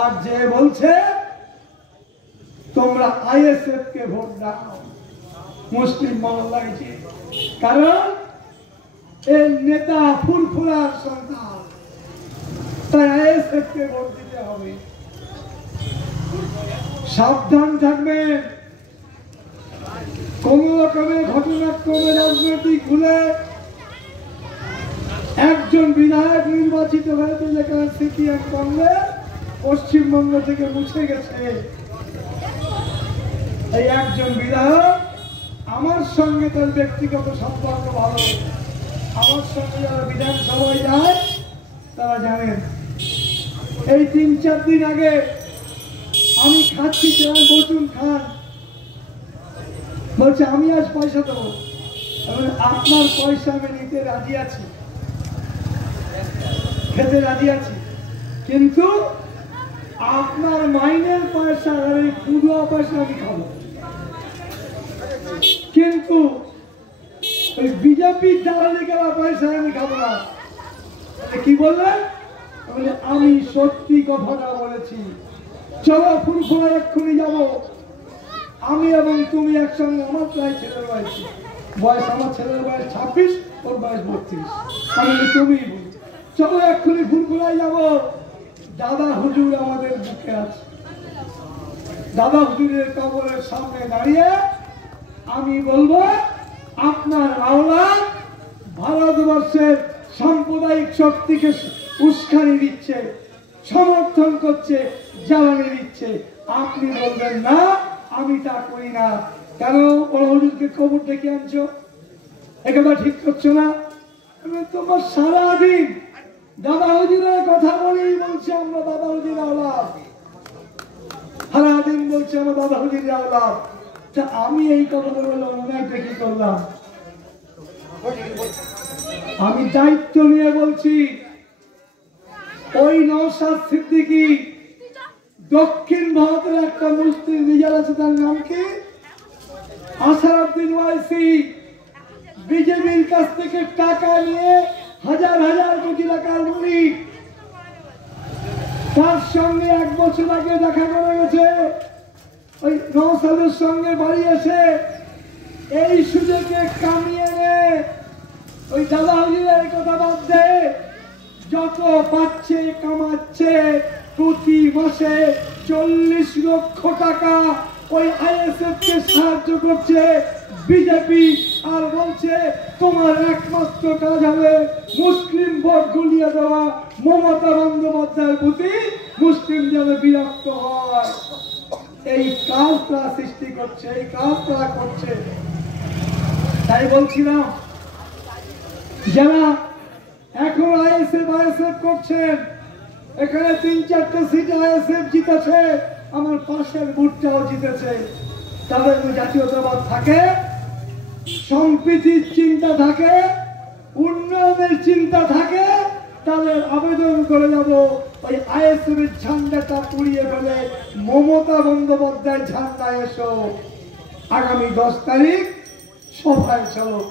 আর যে বলছে তোমরা আইএসএফ কে ভোট দাও মুসলিম মহল্লায়, কারণ এই নেতা ফুরফুরার সন্তান, তাই আইএসএফ কে ভোট দিতে হবে। সাবধান থাকবেন, কোন রকমের ঘটনাক্রমে রাজনৈতিক ভুলে একজন বিধায়ক নির্বাচিত হয়েছে, যেখানে সিপিএম কংগ্রেস পশ্চিমবঙ্গ থেকে মুছে গেছে। এই একজন বিধায়ক আমার সঙ্গে তার ব্যক্তিগত সম্পর্ক ভালো, আমার সঙ্গে যারা বিধানসভায় যায় তারা জানেন। এই 3-4 দিন আগে আমি খাচ্ছি, বসুন খান, বলছে আমি আজ পয়সা দেবো। আপনার পয়সা আমি নিতে রাজি আছি, খেতে রাজি আছি, কিন্তু আপনার মাইনের পয়সা আর এই পুরো পয়সা আমি খাবো। কিন্তু ওই বিজেপি জ্বালানি করা পয়সা আমি খাবো না। কি বললেন? আমি সত্যি কথাটা বলেছি, চলো ফুরফুরা এক্ষুনি যাবো, আমি এবং তুমি একসঙ্গে। আমার প্রায় ছেলের বয়স, আমার ছেলের বয়স 26, ওর বয়স 32। আমি তুমি চলো এক্ষুনি ফুরফুরায় যাবো। দাদা হুজুর আমাদের বুকে আছে, দাদা হুজুরের কবরের সামনে দাঁড়িয়ে আমি বলবো আপনার আওলাদ ভারতবর্ষের সাম্প্রদায়িক শক্তিকে উস্কানি দিচ্ছে, সমর্থন করছে, জ্বালানি দিচ্ছে। আপনি বলবেন না আমি তা করি না। কেন ওরা হুজুরকে কবর ডেকে আনছো? একেবারে ঠিক করছো না। তোমার সারাদিন দাদা হুজুরের কথা বলেই বলছে আমরা দাদা হুজুর আওলাদ, সারাদিন বলছে আমরা দাদা হুজুর আওলাদ। তা আমি এই কথা বললাম, মনে একটা কি করলাম? আমি দায়িত্ব নিয়ে বলছি, ওই নওশাদ সিদ্দিকী দক্ষিণ ভারতের একটা মুসলিম লিডার আছে, তার নাম কি আসারউদ্দিন ওয়াইসি, বিজেপির কাছ থেকে টাকা নিয়ে হাজার হাজার কোটি টাকার মালিক। তার সঙ্গে 1 বছর আগে দেখা করে গেছে, ওই নওশাদের সঙ্গে বাড়ি এসে এই সুযোগে কামিয়ে নেয়। ওই দাদা হুজুরের কথা বাদ দে, যত পাচ্ছে কামাচ্ছে, প্রতি মাসে 40 লক্ষ টাকা ওই আইএসএফ কে সাহায্য করছে বিজেপি। আর বলছে তোমার একমাত্র কাজ হবে মুসলিম ভোট গুলিয়ে দেওয়া, মমতা বন্দ্যোপাধ্যায়ের প্রতি মুসলিম যেন বিরক্ত হয়। এই কাজ তারা সৃষ্টি করছে, এই কাজ তারা করছে। তাই বলছিলাম, যারা এখন আইএসএফ করছেন, এখানে 3-4টে সিট আইএসএফ জিতেছে, আমার পাশের বুথটাও জিতেছে। তাদের জাতীয়তাবাদ থাকে, সম্প্রীতির চিন্তা থাকে, উন্নয়নের চিন্তা থাকে, তাদের আবেদন করে যাব ওই আইএসএফ এর ঝান্ডাটা পুড়িয়ে ফেলে মমতা বন্দ্যোপাধ্যায় ঝান্ডা এসো। আগামী 10 তারিখ সভায় চলো।